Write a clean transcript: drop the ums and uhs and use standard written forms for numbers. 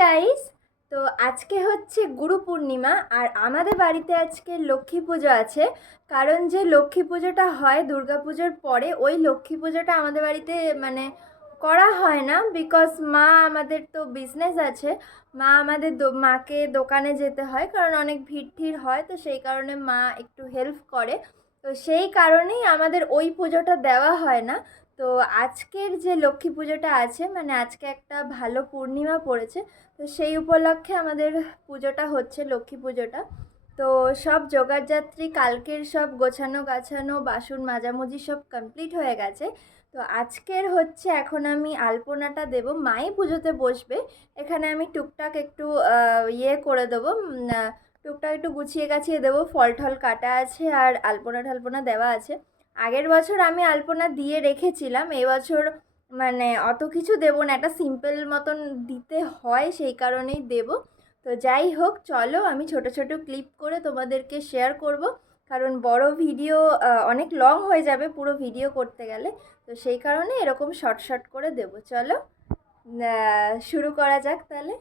Guys, তো আজকে হচ্ছে গুরু পূর্ণিমা আর আমাদের বাড়িতে আজকে লক্ষ্মী পুজো আছে। কারণ যে লক্ষ্মী পুজোটা হয় দুর্গা পুজোর পরে, ওই লক্ষ্মী পুজোটা আমাদের বাড়িতে মানে করা হয় না, বিকজ মা আমাদের তো বিজনেস আছে। মাকে দোকানে যেতে হয়, কারণ অনেক ভিড় টিড় হয়, তো সেই কারণে মা একটু হেল্প করে। তো সেই কারণেই আমাদের ওই পুজোটা দেওয়া হয় না। তো আজকের যে লক্ষ্মী পুজোটা আছে, মানে আজকে একটা ভালো পূর্ণিমা পড়েছে, তো সেই উপলক্ষে আমাদের পুজোটা হচ্ছে, লক্ষ্মী পুজোটা। তো সব জোগাড়যাত্রী কালকের সব গোছানো গাছানো বাসন মাজামুজি সব কমপ্লিট হয়ে গেছে। তো আজকের হচ্ছে, এখন আমি আলপনাটা দেব, মাই পুজোতে বসবে। এখানে আমি টুকটাক একটু ইয়ে করে দেবো, টুকটাক একটু গুছিয়ে গাছিয়ে দেবো, ফল টল কাটা আছে আর আলপনা টালপনা দেওয়া আছে। আগের বছর আমি আলপনা দিয়ে রেখেছিলাম, এবছর মানে অত কিছু দেবো না, একটা সিম্পল মতন দিতে হয়, সেই কারণেই দেব। তো যাই হোক, চলো আমি ছোট ছোট ক্লিপ করে তোমাদেরকে শেয়ার করব, কারণ বড় ভিডিও অনেক লং হয়ে যাবে পুরো ভিডিও করতে গেলে। তো সেই কারণে এরকম শর্ট শর্ট করে দেব। চলো শুরু করা যাক তাহলে।